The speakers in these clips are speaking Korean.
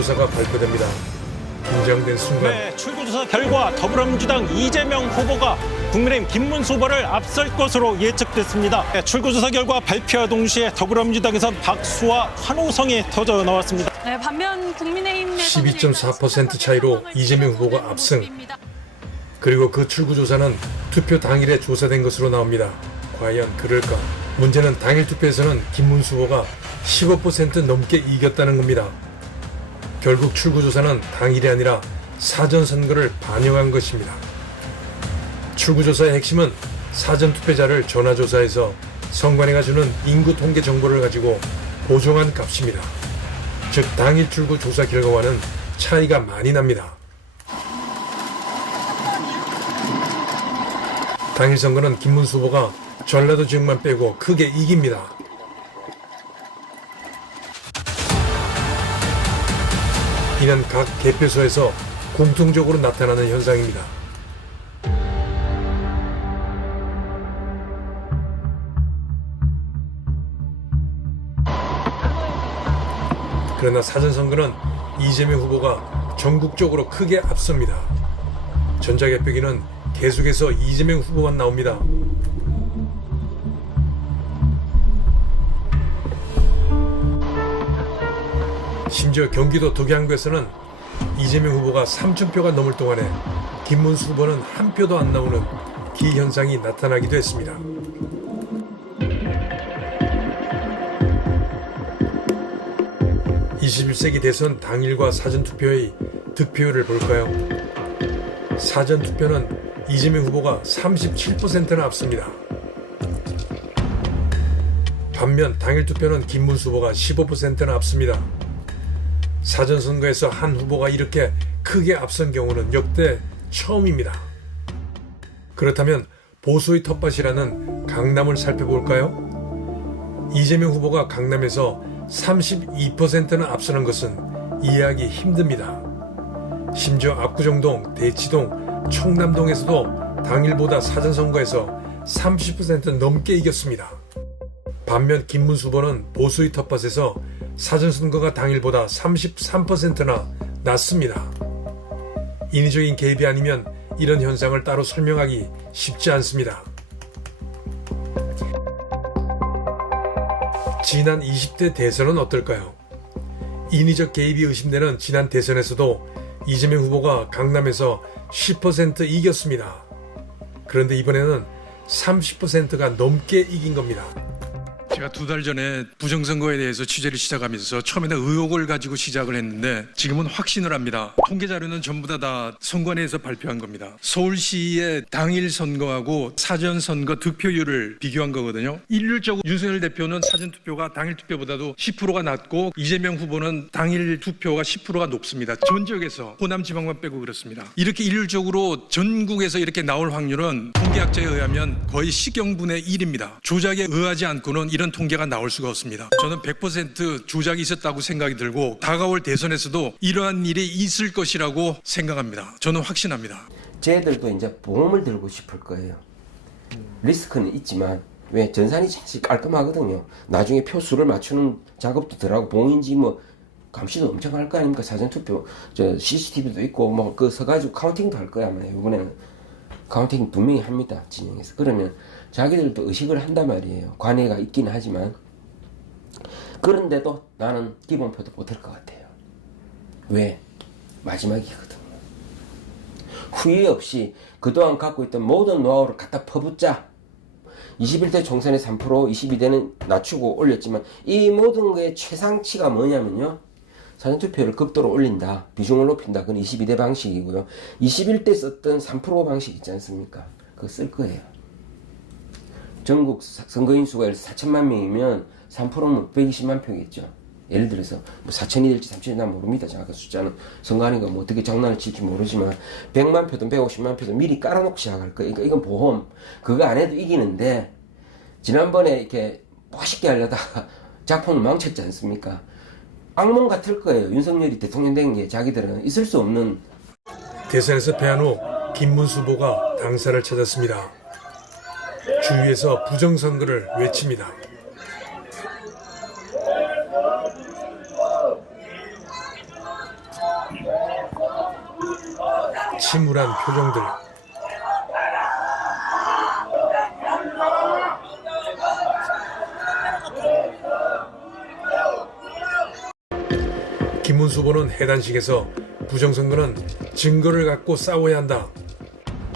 출구조사가 발표됩니다. 긴장된 순간 네, 출구조사 결과 더불어민주당 이재명 후보가 국민의힘 김문수 후보를 앞설 것으로 예측됐습니다. 네, 출구조사 결과 발표와 동시에 더불어민주당에선 박수와 환호성이 터져 나왔습니다. 네, 반면 국민의힘에서는 12.4% 차이로 이재명 후보가 압승. 그리고 그 출구조사는 투표 당일에 조사된 것으로 나옵니다. 과연 그럴까? 문제는 당일 투표에서는 김문수 후보가 15% 넘게 이겼다는 겁니다. 결국 출구조사는 당일이 아니라 사전선거를 반영한 것입니다. 출구조사의 핵심은 사전투표자를 전화조사해서 선관위가 주는 인구 통계 정보를 가지고 보정한 값입니다. 즉 당일 출구조사 결과와는 차이가 많이 납니다. 당일 선거는 김문수 후보가 전라도 지역만 빼고 크게 이깁니다. 이는 각 개표소에서 공통적으로 나타나는 현상입니다. 그러나 사전선거는 이재명 후보가 전국적으로 크게 앞섭니다. 전자개표기는 계속해서 이재명 후보만 나옵니다. 심지어 경기도 덕양구에서는 이재명 후보가 3,000표가 넘을 동안에 김문수 후보는 한 표도 안 나오는 기현상이 나타나기도 했습니다. (21세기) 대선 당일과 사전투표의 득표율을 볼까요? 사전투표는 이재명 후보가 37%나 앞섭니다. 반면 당일 투표는 김문수 후보가 15%나 앞섭니다. 사전선거에서 한 후보가 이렇게 크게 앞선 경우는 역대 처음입니다. 그렇다면 보수의 텃밭이라는 강남을 살펴볼까요? 이재명 후보가 강남에서 32%나 앞서는 것은 이해하기 힘듭니다. 심지어 압구정동, 대치동, 청남동에서도 당일보다 사전선거에서 30% 넘게 이겼습니다. 반면 김문수 후보는 보수의 텃밭에서 사전선거가 당일보다 33%나 낮습니다. 인위적인 개입이 아니면 이런 현상을 따로 설명하기 쉽지 않습니다. 지난 20대 대선은 어떨까요? 인위적 개입이 의심되는 지난 대선에서도 이재명 후보가 강남에서 10% 이겼습니다. 그런데 이번에는 30%가 넘게 이긴 겁니다. 제가 2달 전에 부정선거에 대해서 취재를 시작하면서 처음에는 의혹을 가지고 시작을 했는데 지금은 확신을 합니다. 통계 자료는 전부 다 선관위에서 발표한 겁니다. 서울시의 당일 선거하고 사전 선거 득표율을 비교한 거거든요. 일률적으로 윤석열 대표는 사전 투표가 당일 투표보다도 10%가 낮고 이재명 후보는 당일 투표가 10%가 높습니다. 전 지역에서 호남 지방만 빼고 그렇습니다. 이렇게 일률적으로 전국에서 이렇게 나올 확률은 통계학자에 의하면 거의 시경분의 1입니다. 조작에 의하지 않고는 이런 통계가 나올 수가 없습니다. 저는 100% 조작이 있었다고 생각이 들고 다가올 대선에서도 이러한 일이 있을 것이라고 생각합니다. 저는 확신합니다. 쟤들도 이제 보험을 들고 싶을 거예요. 리스크는 있지만 왜 전산이 사실 깔끔하거든요. 나중에 표수를 맞추는 작업도 덜하고 봉인지 뭐 감시도 엄청 할 거 아닙니까? 사전투표 저 CCTV도 있고 뭐 그 서가지고 카운팅도 할 거야 아마 이번에는 카운팅 분명히 합니다. 진영에서. 그러면 자기들도 의식을 한단 말이에요. 관해가 있긴 하지만. 그런데도 나는 기본표도 못할 것 같아요. 왜? 마지막이거든요. 후회 없이 그동안 갖고 있던 모든 노하우를 갖다 퍼붓자. 21대 총선에 3%, 22대는 낮추고 올렸지만 이 모든 거의 최상치가 뭐냐면요. 사전투표를 극도로 올린다. 비중을 높인다. 그건 22대 방식이고요. 21대 썼던 3% 방식 있지 않습니까? 그거 쓸 거예요. 전국 선거인 수가 4천만 명이면 3%면 120만 표겠죠. 예를 들어서 뭐 4천이 될지 3천이 난 모릅니다. 정확한 숫자는 선거하니까 뭐 어떻게 장난을 칠지 모르지만 100만 표든 150만 표든 미리 깔아놓고 시작할 거예요. 그러니까 이건 보험. 그거 안 해도 이기는데 지난번에 이렇게 멋있게 하려다가 작품을 망쳤지 않습니까? 악몽 같을 거예요. 윤석열이 대통령 된 게 자기들은 있을 수 없는. 대선에서 패한 후 김문수 후보가 당사를 찾았습니다. 주위에서 부정선거를 외칩니다. 침울한 표정들. 김문수 후보는 해단식에서 부정선거는 증거를 갖고 싸워야 한다.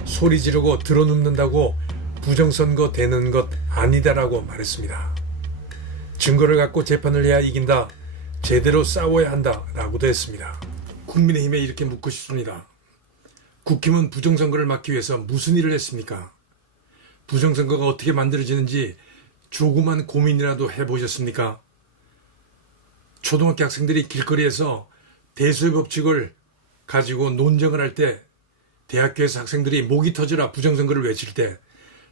소리 지르고 들어눕는다고 부정선거 되는 것 아니다라고 말했습니다. 증거를 갖고 재판을 해야 이긴다. 제대로 싸워야 한다. 라고도 했습니다. 국민의힘에 이렇게 묻고 싶습니다. 국힘은 부정선거를 막기 위해서 무슨 일을 했습니까? 부정선거가 어떻게 만들어지는지 조그만 고민이라도 해보셨습니까? 초등학교 학생들이 길거리에서 대소의 법칙을 가지고 논쟁을 할 때, 대학교에서 학생들이 목이 터져라 부정선거를 외칠 때,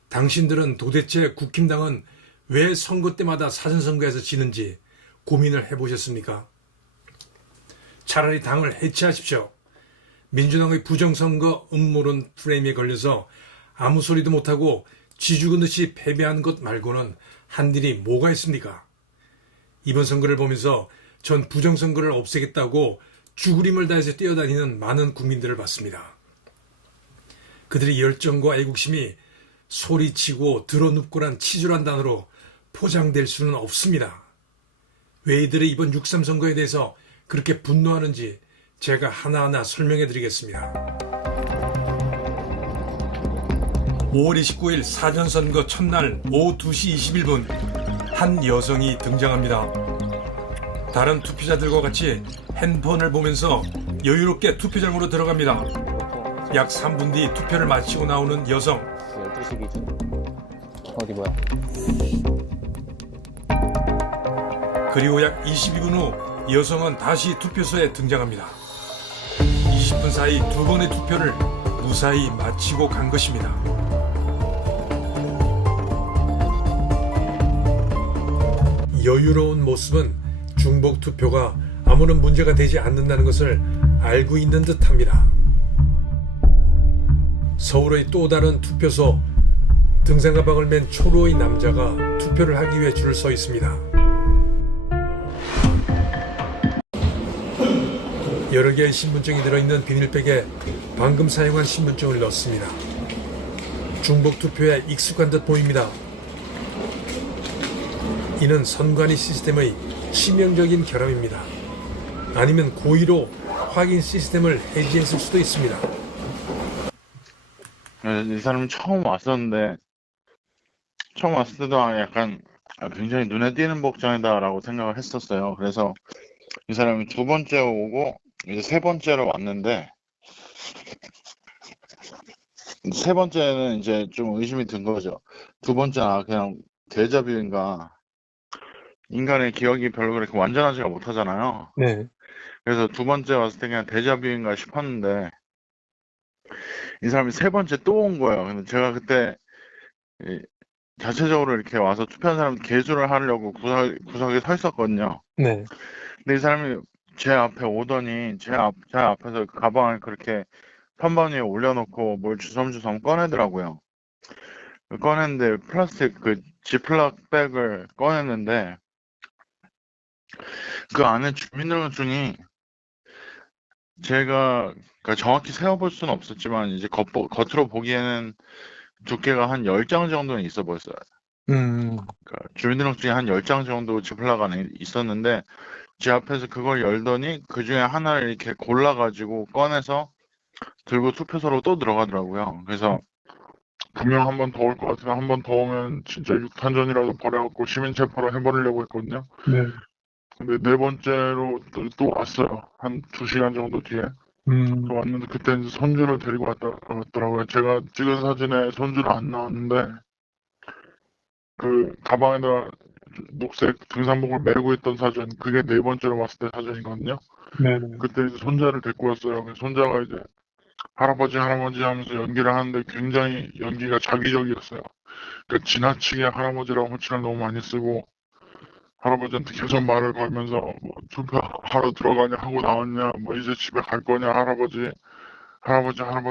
당신들은 도대체 국힘당은 왜 선거 때마다 사전선거에서 지는지 고민을 해보셨습니까? 차라리 당을 해체하십시오. 민주당의 부정선거 음모론 프레임에 걸려서 아무 소리도 못하고 쥐 죽은 듯이 패배한 것 말고는 한 일이 뭐가 있습니까? 이번 선거를 보면서 전 부정선거를 없애겠다고 죽으림을 다해서 뛰어다니는 많은 국민들을 봤습니다. 그들의 열정과 애국심이 소리치고 드러눕고란 치졸한 단어로 포장될 수는 없습니다. 왜 이들의 이번 6.3 선거에 대해서 그렇게 분노하는지 제가 하나하나 설명해 드리겠습니다. 5월 29일 사전선거 첫날 오후 2시 21분 한 여성이 등장합니다. 다른 투표자들과 같이 핸드폰을 보면서 여유롭게 투표장으로 들어갑니다. 약 3분 뒤 투표를 마치고 나오는 여성. 12시 기준. 어디 뭐야? 그리고 약 22분 후 여성은 다시 투표소에 등장합니다. 20분 사이 두 번의 투표를 무사히 마치고 간 것입니다. 여유로운 모습은 중복 투표가 아무런 문제가 되지 않는다는 것을 알고 있는 듯합니다. 서울의 또 다른 투표소, 등산 가방을 맨 초로의 남자가 투표를 하기 위해 줄을 서 있습니다. 여러 개의 신분증이 들어있는 비닐백에 방금 사용한 신분증을 넣습니다. 중복 투표에 익숙한 듯 보입니다. 이는 선관위 시스템의 치명적인 결함입니다. 아니면 고의로 확인 시스템을 해지했을 수도 있습니다. 이 사람이 처음 왔었는데, 처음 왔을 때도 약간 굉장히 눈에 띄는 복장이다라고 생각을 했었어요. 그래서 이 사람이 두 번째 오고 이제 세 번째로 왔는데, 세 번째는 이제 좀 의심이 든 거죠. 두 번째는 그냥 데자뷰인가. 인간의 기억이 별로 그렇게 완전하지가 못하잖아요. 네. 그래서 두 번째 왔을 때 그냥 데자뷰인가 싶었는데, 이 사람이 세 번째 또 온 거예요. 근데 제가 그때 자체적으로 이렇게 와서 투표한 사람 개수를 하려고 구석에 서 있었거든요. 네. 근데 이 사람이 제 앞에 오더니 제 앞에서 그 가방을 그렇게 선반 위에 올려놓고 뭘 주섬주섬 꺼내더라고요. 꺼냈는데 플라스틱 그 지플락 백을 꺼냈는데 그 안에 주민등록증이 제가 그러니까 정확히 세어볼 수는 없었지만 이제 겉으로 보기에는 두께가 한 10장 정도는 있어 보였어요. 그러니까 주민등록증이 한 10장 정도 지플락 안에 있었는데 제 앞에서 그걸 열더니 그 중에 하나를 이렇게 골라가지고 꺼내서 들고 투표소로 또 들어가더라고요. 그래서 분명 한 번 더 올 것 같으면 한 번 더 오면 진짜 육탄전이라도 벌여갖고 시민체포로 해버리려고 했거든요. 네. 근데 네 번째로 또 왔어요. 한 2시간 정도 뒤에. 또 왔는데 그때 이제 손주를 데리고 왔더라고요. 제가 찍은 사진에 손주는 안 나왔는데 그 가방에다 녹색 등산복을 메고 있던 사진, 그게 네 번째로 왔을 때 사진이거든요. 네네. 그때 이제 손자를 데리고 왔어요. 손자가 이제 할아버지 하면서 연기를 하는데 굉장히 연기가 자기적이었어요. 그러니까 지나치게 할아버지라고 호칭을 너무 많이 쓰고 할아버지한테 계속 말을 걸면서 뭐 투표하러 들어가냐 하고 나왔냐, 뭐 이제 집에 갈 거냐 할아버지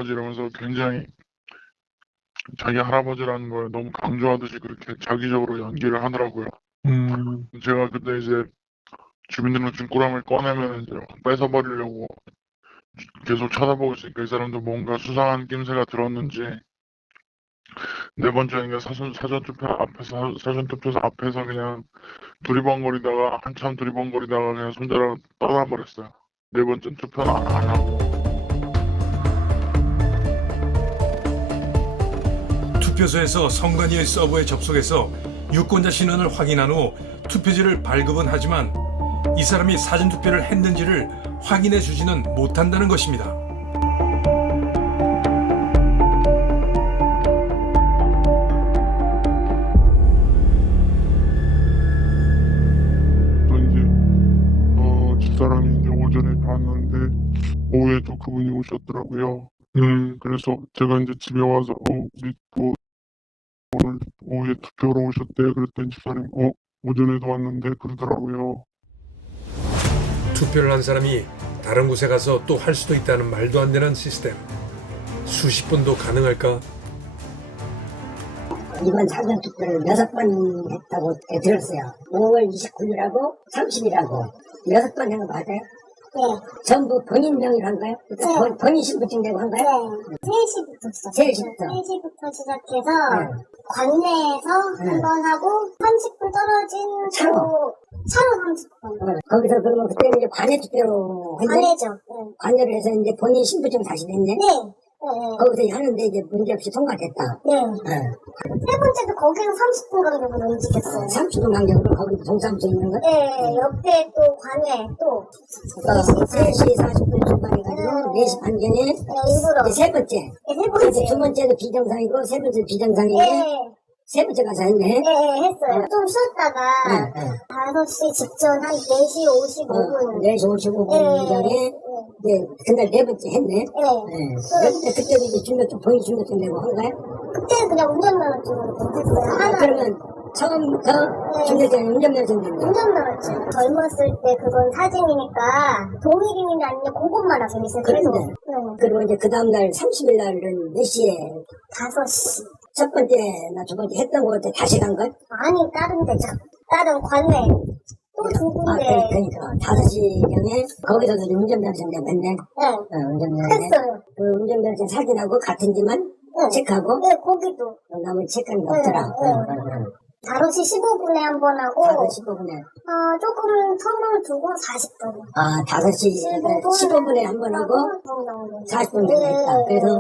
이러면서 굉장히 자기 할아버지라는 걸 너무 강조하듯이 그렇게 자기적으로 연기를 하더라고요. 제가 그때 이제 주민등록증 꾸러미를 꺼내면 이제 뺏어버리려고 계속 쳐다보고 있으니까 이 사람도 뭔가 수상한 낌새가 들었는지 네 번째인가 사전투표소 앞에서 그냥 한참 두리번거리다가 그냥 손자랑 떠나버렸어요. 네 번째 투표는 안 하고. 투표소에서 선관위의 서버에 접속해서 유권자 신원을 확인한 후 투표지를 발급은 하지만 이 사람이 사전투표를 했는지를 확인해 주지는 못한다는 것입니다. 또 이제 집사람이 이제 오전에 봤는데 오후에 또 그분이 오셨더라고요. 그래서 제가 이제 집에 와서 믿고 오늘 오후에 투표로 오셨대. 그랬더니 집사람이 오전에도 왔는데 그러더라고요. 투표를 한 사람이 다른 곳에 가서 또 할 수도 있다는 말도 안 되는 시스템. 수십 번도 가능할까? 이번 사전투표를 6번 했다고 들었어요. 5월 29일하고 30일하고 6번 한 거 맞아요? 네. 전부 본인 명의로 한 거예요? 네. 본인 신분증 내고 한 거예요? 네. 3시부터 시작해요. 3시부터 시작해서 관내에서 한 번 하고 30분 떨어진 차로 30분. 거기서 그러면 그때는 이제 관내 투표로 했는데 관내죠. 네. 관내로 해서 이제 본인 신분증 다시 냈네? 네. 거기서 하는데 이제 문제없이 통과됐다. 네. 세 번째도 거기는 30분 간격으로 움직였어요. 30분 간격으로 거기도 동사무소 있는 거? 네. 옆에 또 관내 또 3시 40분 출발해가지고 4시 반경에 일부러. 이제 세 번째. 네, 세 번째. 두 번째도 비정상이고 세 번째 비정상인데 네. 세 번째 가서 했네? 네, 했어요. 좀 쉬었다가 5시 직전 한 4시 55분. 4시 55분 전에 이제 그날 네 번째 했네? 네. 그때도 이제 중요증, 본인 중요증 내고 한 거야? 그때는 그냥 운전면허증으로 했어요. 하나. 그러면 처음부터 중요증 운전면허증 냈네? 운전면허증. 젊었을 때 그건 사진이니까 동일인이 아니면 그것만 하고 있어요. 그래서. 그런데 그리고 이제 그 다음날 30일 날은 몇 시에? 5시. 첫 번째나 두 번째 했던 거 같아 다시 간 거야? 아니, 다른 데죠. 다른 관내. 또 두 군데. 그러니까 5시경에 거기서도 운전면허증 냈네? 네. 운전면허증 했어요. 그 운전면허증 사진하고 같은지만 체크하고? 네, 거기도. 나머지 체크하는 게 없더라. 5시 15분에 한 번 하고. 5시 15분에. 조금 텀을 두고 40분. 5시 15분에 한 번 하고 40분 정도 했다. 그래서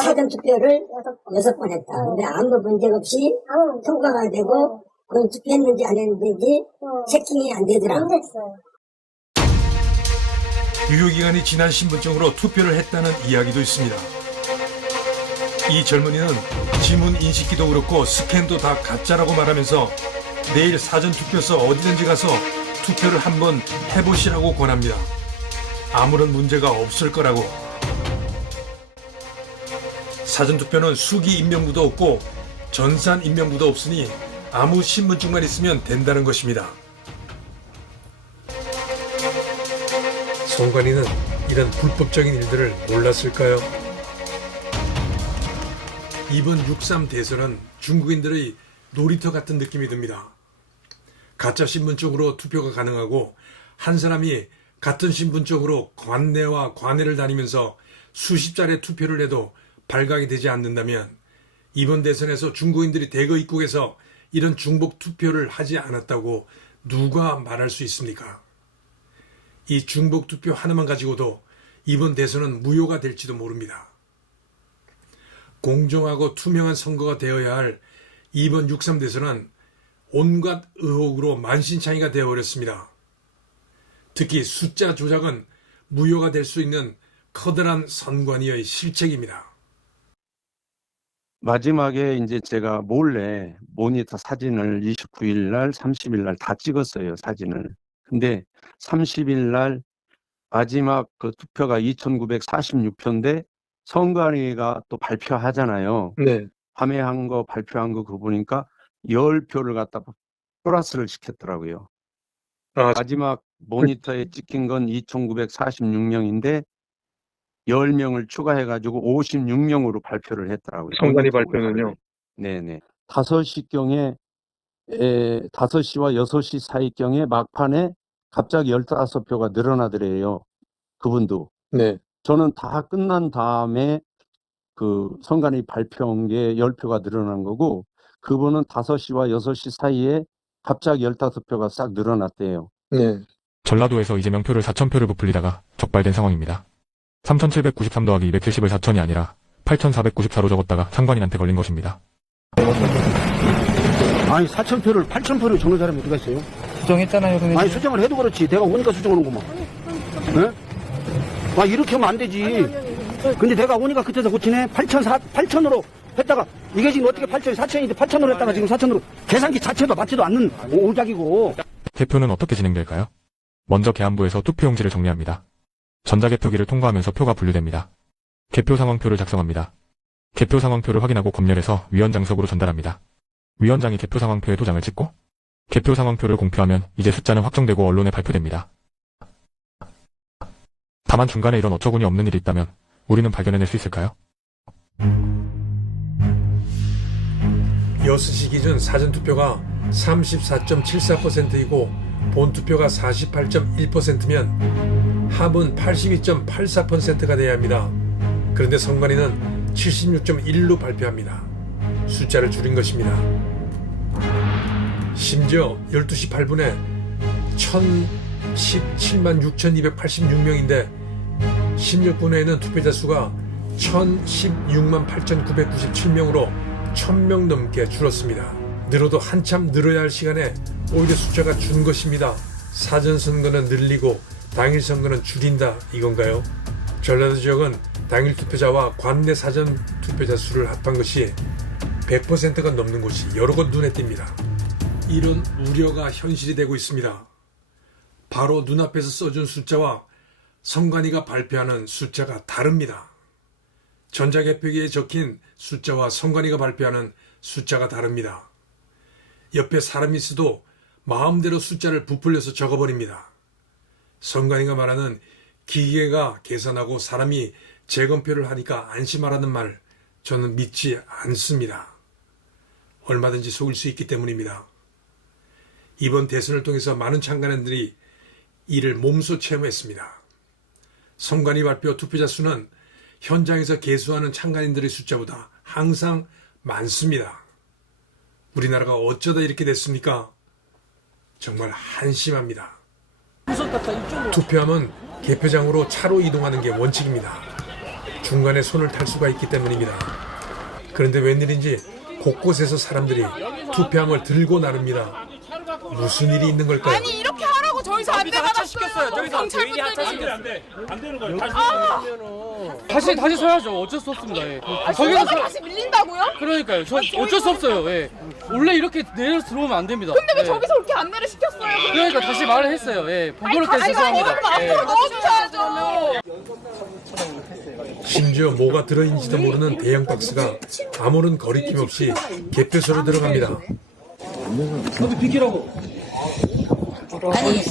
사전투표를 6번 했다. 근데 아무 문제 없이 통과가 되고 그건 투표했는지 안 했는지 체킹이 안 되더라. 안 됐어요. 유효기간이 지난 신분증으로 투표를 했다는 이야기도 있습니다. 이 젊은이는 지문 인식기도 그렇고 스캔도 다 가짜라고 말하면서 내일 사전투표소 어디든지 가서 투표를 한번 해보시라고 권합니다. 아무런 문제가 없을 거라고. 사전투표는 수기 인명부도 없고 전산 인명부도 없으니 아무 신분증만 있으면 된다는 것입니다. 선관위는 이런 불법적인 일들을 몰랐을까요? 이번 6.3 대선은 중국인들의 놀이터 같은 느낌이 듭니다. 가짜 신분증으로 투표가 가능하고 한 사람이 같은 신분증으로 관내와 관외를 다니면서 수십 차례 투표를 해도 발각이 되지 않는다면 이번 대선에서 중국인들이 대거 입국해서 이런 중복 투표를 하지 않았다고 누가 말할 수 있습니까? 이 중복 투표 하나만 가지고도 이번 대선은 무효가 될지도 모릅니다. 공정하고 투명한 선거가 되어야 할 이번 6.3 대선은 온갖 의혹으로 만신창이가 되어버렸습니다. 특히 숫자 조작은 무효가 될 수 있는 커다란 선관위의 실책입니다. 마지막에 이제 제가 몰래 모니터 사진을 29일 날, 30일 날 다 찍었어요, 사진을. 근데 30일 날 마지막 그 투표가 2,946표인데 선관위가 또 발표하잖아요. 네. 밤에 한 거 발표한 거 그거 보니까 10표를 갖다 플러스를 시켰더라고요. 마지막 모니터에 찍힌 건 2,946명인데 10명을 추가해가지고 56명으로 발표를 했더라고요. 선관위 발표는요? 네네. 5시경에 5시와 6시 사이경에 막판에 갑자기 15표가 늘어나더래요. 그분도. 네. 저는 다 끝난 다음에 그 선관위 발표한 게 10표가 늘어난 거고, 그분은 5시와 6시 사이에 갑자기 15표가 싹 늘어났대요. 네. 전라도에서 이재명 표를 4,000표를 부풀리다가 적발된 상황입니다. 3,793 더하기 270을 4,000이 아니라 8,494로 적었다가 상관인한테 걸린 것입니다. 아니 4,000표를 8,000표를 적는 사람이 어디가 있어요? 수정했잖아요. 선생님. 아니 수정을 해도 그렇지 내가 오니까 수정하는구만. 네? 아 이렇게 하면 안 되지. 근데 내가 오니까 그때서 고치네. 8,000으로 했다가 이게 지금 어떻게 8,000이 4,000인데 8,000으로 했다가 지금 4,000으로 계산기 자체도 맞지도 않는 오작이고. 개표는 어떻게 진행될까요? 먼저 계안부에서 투표용지를 정리합니다. 전자개표기를 통과하면서 표가 분류됩니다. 개표 상황표를 작성합니다. 개표 상황표를 확인하고 검열해서 위원장석으로 전달합니다. 위원장이 개표 상황표에 도장을 찍고 개표 상황표를 공표하면 이제 숫자는 확정되고 언론에 발표됩니다. 다만 중간에 이런 어처구니 없는 일이 있다면 우리는 발견해낼 수 있을까요? 6시 기준 사전투표가 34.74%이고 본투표가 48.1%면 합은 82.84%가 돼야 합니다. 그런데 선관위는 76.1로 발표합니다. 숫자를 줄인 것입니다. 심지어 12시 8분에 1,017만 6,286명인데 16분 후에는 투표자 수가 1,016만 8,997명으로 1,000명 넘게 줄었습니다. 늘어도 한참 늘어야 할 시간에 오히려 숫자가 준 것입니다. 사전선거는 늘리고 당일 선거는 줄인다 이건가요? 전라도 지역은 당일 투표자와 관내 사전 투표자 수를 합한 것이 100%가 넘는 곳이 여러 곳 눈에 띕니다. 이런 우려가 현실이 되고 있습니다. 바로 눈앞에서 써준 숫자와 선관위가 발표하는 숫자가 다릅니다. 전자개표기에 적힌 숫자와 선관위가 발표하는 숫자가 다릅니다. 옆에 사람이 있어도 마음대로 숫자를 부풀려서 적어버립니다. 선관위가 말하는 기계가 계산하고 사람이 재검표를 하니까 안심하라는 말 저는 믿지 않습니다. 얼마든지 속일 수 있기 때문입니다. 이번 대선을 통해서 많은 참관인들이 이를 몸소 체험했습니다. 선관위 발표 투표자 수는 현장에서 개수하는 참관인들의 숫자보다 항상 많습니다. 우리나라가 어쩌다 이렇게 됐습니까? 정말 한심합니다. 투표함은 개표장으로 차로 이동하는 게 원칙입니다. 중간에 손을 탈 수가 있기 때문입니다. 그런데 웬일인지 곳곳에서 사람들이 투표함을 들고 나릅니다. 무슨 일이 있는 걸까요? 아니 이렇게 하라고 저희서 안 받았어요. 경찰분들이 안 되는 거예요. 다시 서야죠. 어쩔 수 없습니다. 예. 저기서 다시 밀린다고요? 그러니까요. 저 어쩔 수 없어요. 예. 원래 이렇게 내려 들어오면 안 됩니다. 근데 왜 예. 저기서 그렇게 안내를 시켰어요? 그러니까 다시 말을 했어요. 예. 번거롭게 죄송합니다. 앞으로 넣어주셔야죠. 심지어 뭐가 들어있는지도 모르는 대형 박스가 아무런 거리낌 없이 개표소로 들어갑니다. 너도 비키라고. 아니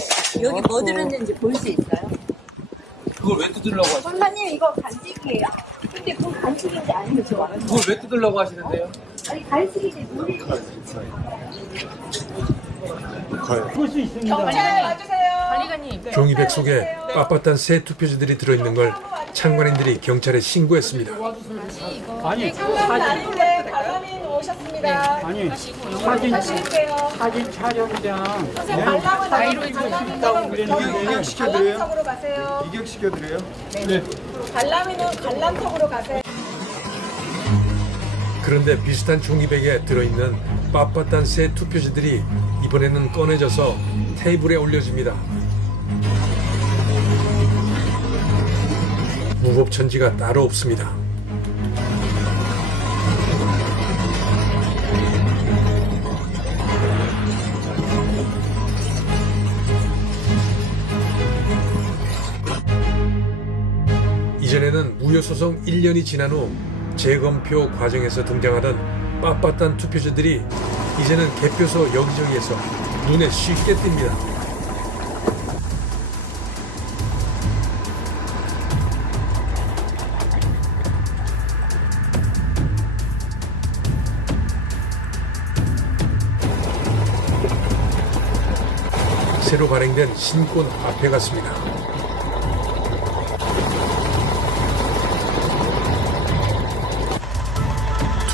여기 뭐 들었는지 볼 수 있어요? 그걸 왜 뜯으려고 하시는? 선생님 이거 간직이에요. 근데 그 간직인지 아닌지 알아요? 그걸 왜 뜯으려고 하시는데요? 아니 간직인지 모르겠어요. 볼수 있습니다. 경찰 와주세요. 관리관님. 종이백 속에 빳빳한 새 투표지들이 들어있는 걸 참관인들이 경찰에 신고했습니다. 아니 아닌데 관람인 오셨습니다. 아니 사진 촬영장. 선생님 관람은 관람석으로 가세요. 이격시켜드려요? 네. 관람인은 관람석으로 가세요. 그런데 비슷한 종이백에 들어있는 빳빳한 새 투표지들이 이번에는 꺼내져서 테이블에 올려집니다. 무법천지가 따로 없습니다. 이전에는 무효소송 1년이 지난 후 재검표 과정에서 등장하던 빳빳한 투표지들이 이제는 개표소 여기저기에서 눈에 쉽게 띕니다. 새로 발행된 신권 앞에 갔습니다.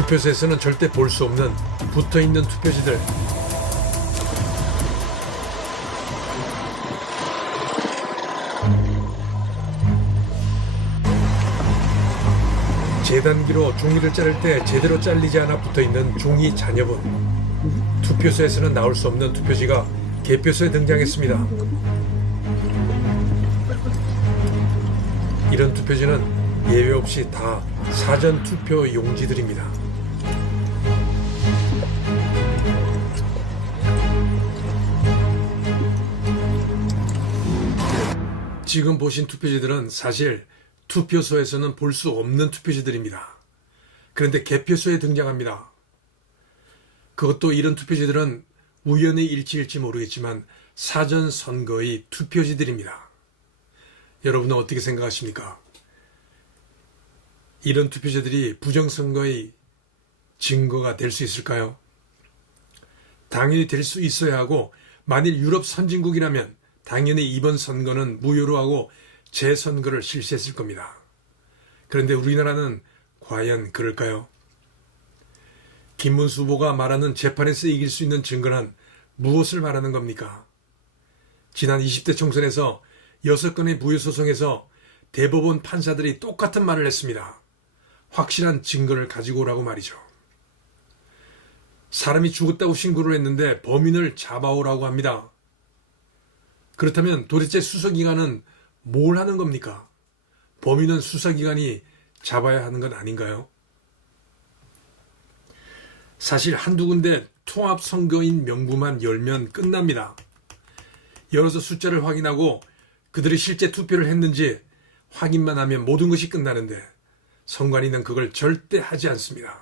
투표소에서는 절대 볼 수 없는 붙어있는 투표지들. 재단기로 종이를 자를 때 제대로 잘리지 않아 붙어있는 종이 잔여분. 투표소에서는 나올 수 없는 투표지가 개표소에 등장했습니다. 이런 투표지는 예외 없이 다 사전 투표 용지들입니다. 지금 보신 투표지들은 사실 투표소에서는 볼 수 없는 투표지들입니다. 그런데 개표소에 등장합니다. 그것도 이런 투표지들은 우연의 일치일지 모르겠지만 사전 선거의 투표지들입니다. 여러분은 어떻게 생각하십니까? 이런 투표지들이 부정선거의 증거가 될 수 있을까요? 당연히 될 수 있어야 하고, 만일 유럽 선진국이라면 당연히 이번 선거는 무효로 하고 재선거를 실시했을 겁니다. 그런데 우리나라는 과연 그럴까요? 김문수 후보가 말하는 재판에서 이길 수 있는 증거는 무엇을 말하는 겁니까? 지난 20대 총선에서 6건의 무효소송에서 대법원 판사들이 똑같은 말을 했습니다. 확실한 증거를 가지고 오라고 말이죠. 사람이 죽었다고 신고를 했는데 범인을 잡아오라고 합니다. 그렇다면 도대체 수사기관은 뭘 하는 겁니까? 범인은 수사기관이 잡아야 하는 것 아닌가요? 사실 한두 군데 통합선거인 명부만 열면 끝납니다. 열어서 숫자를 확인하고 그들이 실제 투표를 했는지 확인만 하면 모든 것이 끝나는데 선관위는 그걸 절대 하지 않습니다.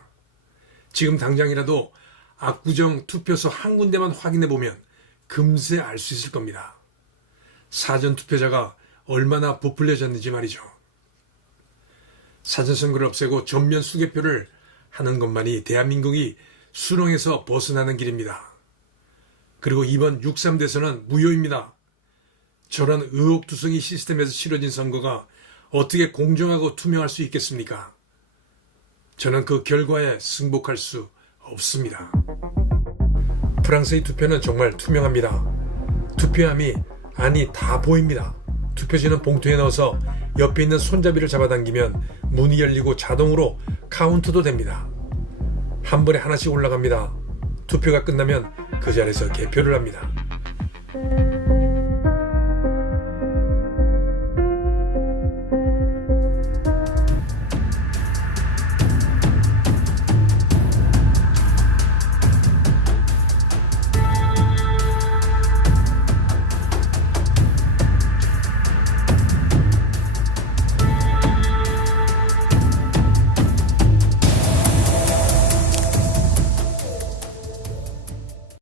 지금 당장이라도 압구정 투표소 한 군데만 확인해보면 금세 알 수 있을 겁니다. 사전투표자가 얼마나 부풀려졌는지 말이죠. 사전선거를 없애고 전면 수개표를 하는 것만이 대한민국이 수렁에서 벗어나는 길입니다. 그리고 이번 6.3 대선은 무효입니다. 저런 의혹투성이 시스템에서 치러진 선거가 어떻게 공정하고 투명할 수 있겠습니까? 저는 그 결과에 승복할 수 없습니다. 프랑스의 투표는 정말 투명합니다. 투표함이 다 보입니다. 투표지는 봉투에 넣어서 옆에 있는 손잡이를 잡아당기면 문이 열리고 자동으로 카운트도 됩니다. 한 번에 하나씩 올라갑니다. 투표가 끝나면 그 자리에서 개표를 합니다.